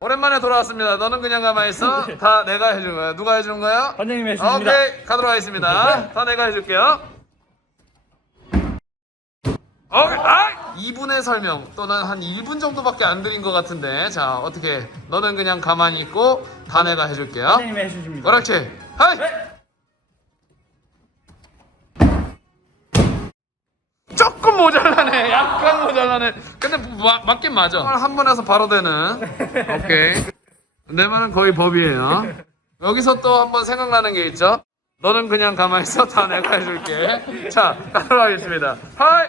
오랜만에 돌아왔습니다. 너는 그냥 가만히 있어. 다 내가 해준 거야. 누가 해준 거야? 관장님이 해주십니다. 오케이 가도록 하겠습니다. 다 내가 해줄게요. 어, 아! 2분의 설명 또는 한 1분 정도밖에 안 드린 것 같은데 자 어떻게 너는 그냥 가만히 있고 다 내가 해줄게요. 관장님이 해주십니다. 그렇지. 하이. 네. 약간 모자라네. 근데 마, 맞긴 맞아. 한번 해서 바로 되는. 오케이. 내 말은 거의 법이에요. 여기서 또 한 번 생각나는 게 있죠. 너는 그냥 가만히 있어. 다 내가 해줄게. 자, 가도록 하겠습니다. 하이.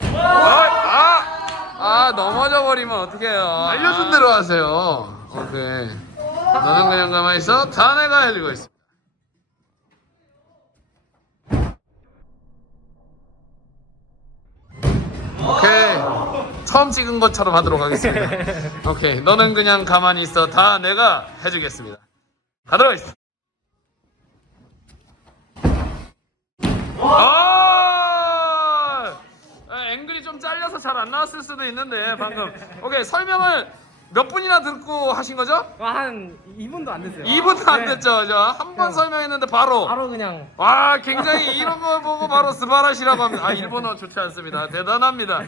하이. 아! 아, 넘어져 버리면 어떡해요. 알려준 대로 하세요. 오케이. 너는 그냥 가만히 있어. 다 내가 해주고 있어. 오케이. 처음 찍은 것처럼 하도록 하겠습니다. 오케이. 너는 그냥 가만히 있어. 다 내가 해주겠습니다. 가도록 하겠습니다. 아! 아, 앵글이 좀 잘려서 잘 안 나왔을 수도 있는데 방금 오케이 설명을 몇 분이나 듣고 하신 거죠? 아, 한 2분도 안 됐어요. 2분도 안 네. 됐죠, 한번 네. 설명했는데 바로 바로 그냥 와 굉장히 이런 거 보고 바로 스바라시라고 합니다. 아 일본어 좋지 않습니다. 대단합니다.